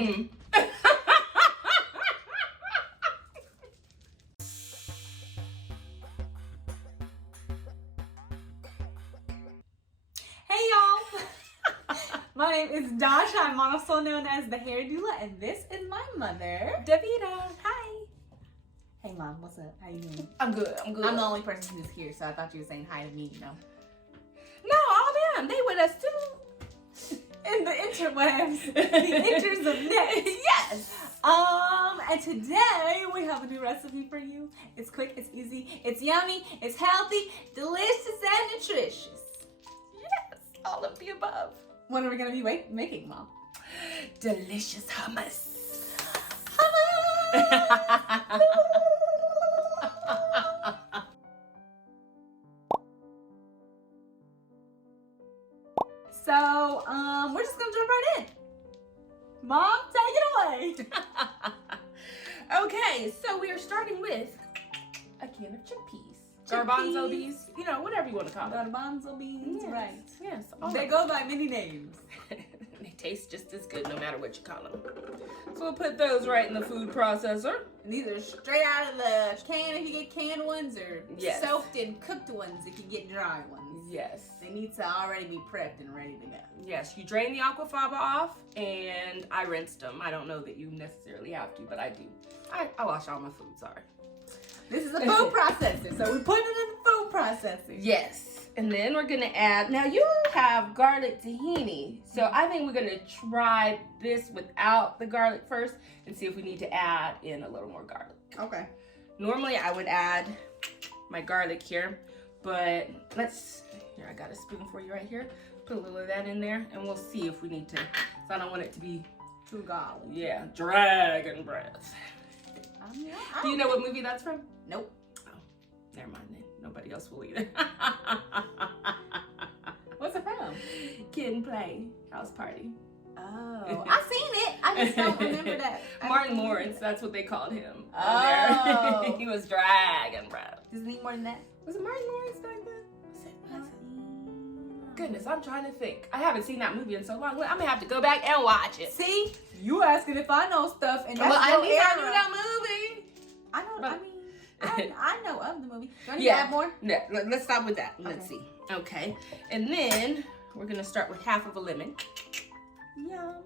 Hey y'all! My name is Dasha. I'm also known as the hair doula, and this is my mother, Davida. Hi. Hey mom, what's up? How you doing? I'm good. I'm good. I'm the only person who's here, so I thought you were saying hi to me, you know. No, all them. They with us too. In the interwebs, the inters of net. Yes. And today we have a new recipe for you. It's quick, it's easy, it's yummy, it's healthy, delicious, and nutritious. Yes. All of the above. What are we gonna be making, Mom? Delicious hummus. Hummus! So, we're just gonna jump right in. Mom, take it away. Okay, so we are starting with a can of chickpeas. Garbanzo beans, you know, whatever you want to call them. Garbanzo beans, Yes. right. Yes. They go by many names. They taste just as good no matter what you call them. So we'll put those right in the food processor. And these are straight out of the can if you get canned ones, or Yes. soaked and cooked ones if you get dry ones. Yes. They need to already be prepped and ready to go. Yes, you drain the aquafaba off, and I rinsed them. I don't know that you necessarily have to, but I do. I wash all my food, sorry. This is a food processor, so we put it in the food processor. Yes, and then we're gonna add, now you have garlic tahini, so I think we're gonna try this without the garlic first and see if we need to add in a little more garlic. Okay. Normally I would add my garlic here, but here I got a spoon for you right here. Put a little of that in there and we'll see if we need to, so I don't want it to be Too garlic. yeah, dragon breath. Do you know what movie that's from? Nope. Oh, never mind then. Nobody else will either. What's it from? Kid and Play House Party. Oh, I seen it. I just don't remember that. Martin Lawrence, that's what they called him. Oh. He was dragon breath. Does it need more than that? Was it Martin Lawrence back then? Goodness, I'm trying to think. I haven't seen that movie in so long. I'm gonna have to go back and watch it. See, you asking if I know stuff, and that's Well, your at least I era. knew that movie. I know. But- I mean, I know of the movie. Do I need to Yeah. add more? No, let's stop with that. Let's Okay. see. Okay, and then we're gonna start with half of a lemon. Yum.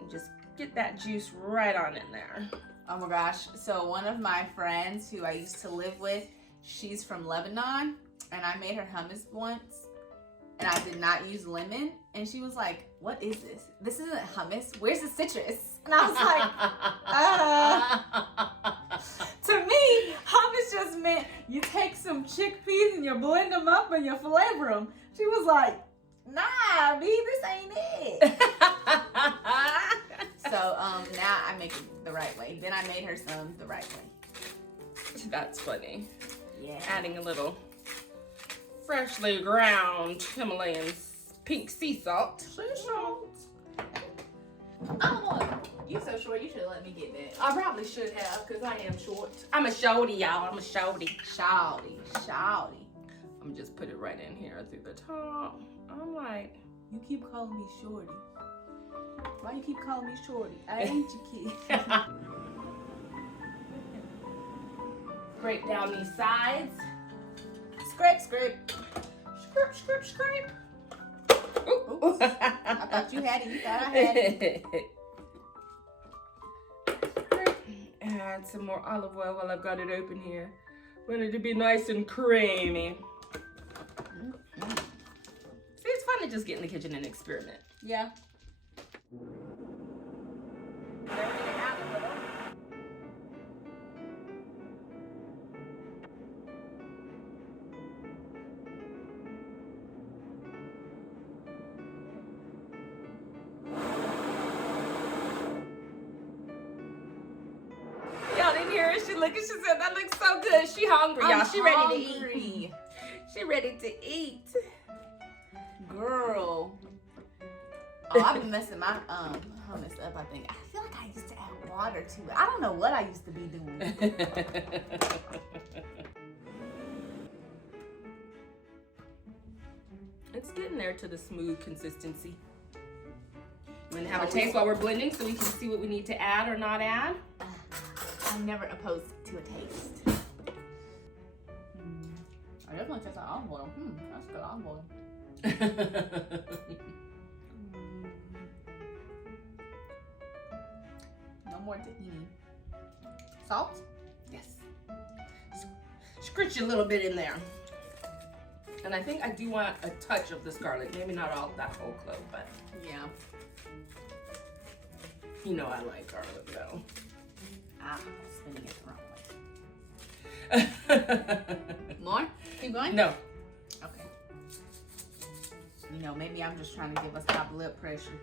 And just get that juice right on in there. Oh my gosh. So one of my friends who I used to live with, she's from Lebanon, and I made her hummus once, and I did not use lemon, and she was like, "What is this? This isn't hummus. Where's the citrus?" And I was like, to me, hummus just meant you take some chickpeas and you blend them up and you flavor them. She was like, "Nah, B, this ain't it." So now I make it the right way. Then I made her some the right way. That's funny. Yeah. Adding a little freshly ground Himalayan pink sea salt. Sea salt. Oh, look. You so short, you should have let me get that. I probably should have, because I am short. I'm a shorty, y'all. I'm a shorty. Shawty. I'm gonna just put it right in here through the top. I'm like, You keep calling me shorty. Why you keep calling me shorty? I ain't your kid. scrape down these sides. Scrape, scrape. Scrape, scrape, scrape. Ooh. I thought you had it. You thought I had it. Add some more olive oil while I've got it open here. Want it to be nice and creamy. See, it's fun to just get in the kitchen and experiment. Yeah. Y'all didn't hear her. She looked and she said, that looks so good. She hungry, y'all. She ready to eat. She ready to eat. Girl. Oh, I've been messing my hummus up, I think. I feel like I used to add water to it. I don't know what I used to be doing. It's getting there to the smooth consistency. I'm gonna have a taste while we're blending so we can see what we need to add or not add. I'm never opposed to a taste. I definitely taste like olive oil. That's good olive oil. No more tahini. Salt? Yes. Scritch a little bit in there. And I think I do want a touch of this garlic. Maybe not all that whole clove, but Yeah. you know I like garlic though. Ah, spinning it the wrong way. More? Keep going? No. Okay. You know, maybe I'm just trying to give us high blood pressure.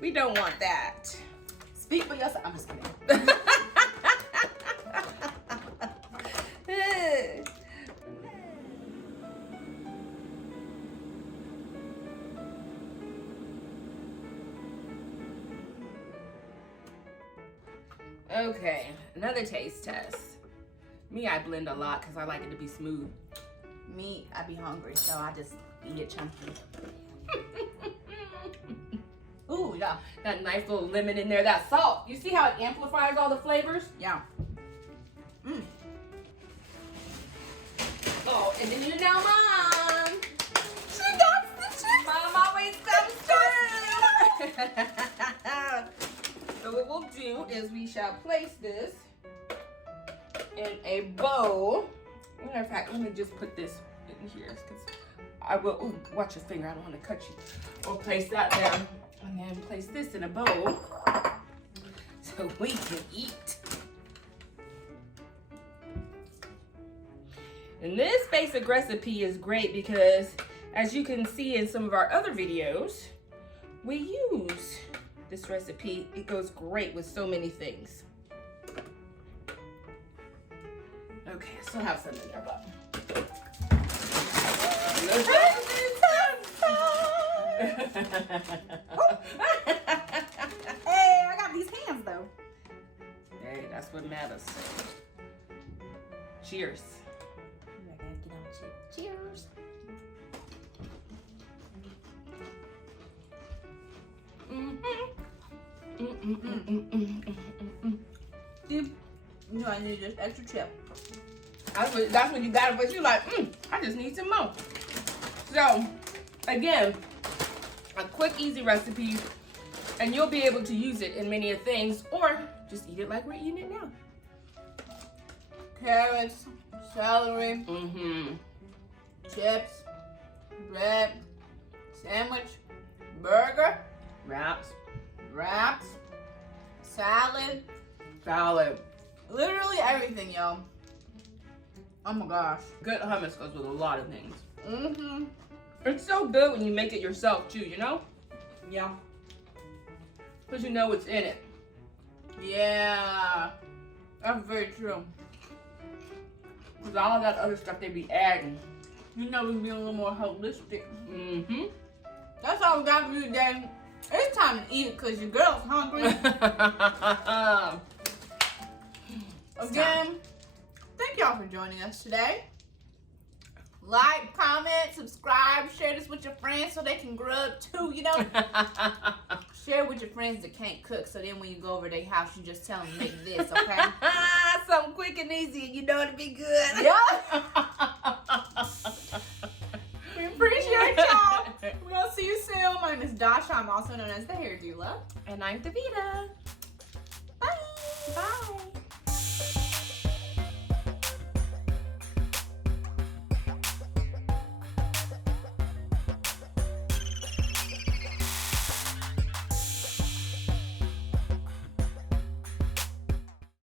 We don't want that. Speak for yourself. I'm just kidding. Okay, another taste test. Me, I blend a lot because I like it to be smooth. Me, I be hungry, so I just eat it chunky. Ooh, yeah. That nice little lemon in there, that salt. You see how it amplifies all the flavors? Yeah. Oh, and then you know Mom. She got the chicken. Mom always comes through. So what we'll do is we shall place this in a bowl. In fact, let me just put this in here because I will. Ooh, watch your finger. I don't want to cut you. We'll place that there and then place this in a bowl so we can eat. And this basic recipe is great because, as you can see in some of our other videos, we use this recipe. It goes great with so many things. Okay, I still have some in there, but. Hey, I got these hands though. Hey, that's what matters. Cheers. I gotta get on shit. Cheers. Dude, you know I need this extra chip. That's when you got it, but you like, I just need some more. So, again, a quick, easy recipe, and you'll be able to use it in many things, or just eat it like we're eating it now. Carrots, celery, chips, bread, sandwich, burger, Wraps. salad, literally everything, y'all. Oh my gosh. Good hummus goes with a lot of things. It's so good when you make it yourself too, you know? Yeah. Because you know what's in it. Yeah. That's very true. Because all of that other stuff they be adding. You know, we be a little more holistic. That's That's all we got for you today. It's time to eat because your girl's hungry. Again, thank y'all for joining us today. Like, comment, subscribe, share this with your friends so they can grow up too, you know? Share with your friends that can't cook so then when you go over their house, you just tell them to make this, okay? Something quick and easy and you know it'll be good. Yeah. We appreciate y'all. We're going to see you soon. My name is Dasha. I'm also known as the Hair Doula. And I'm Davita. Bye. Bye.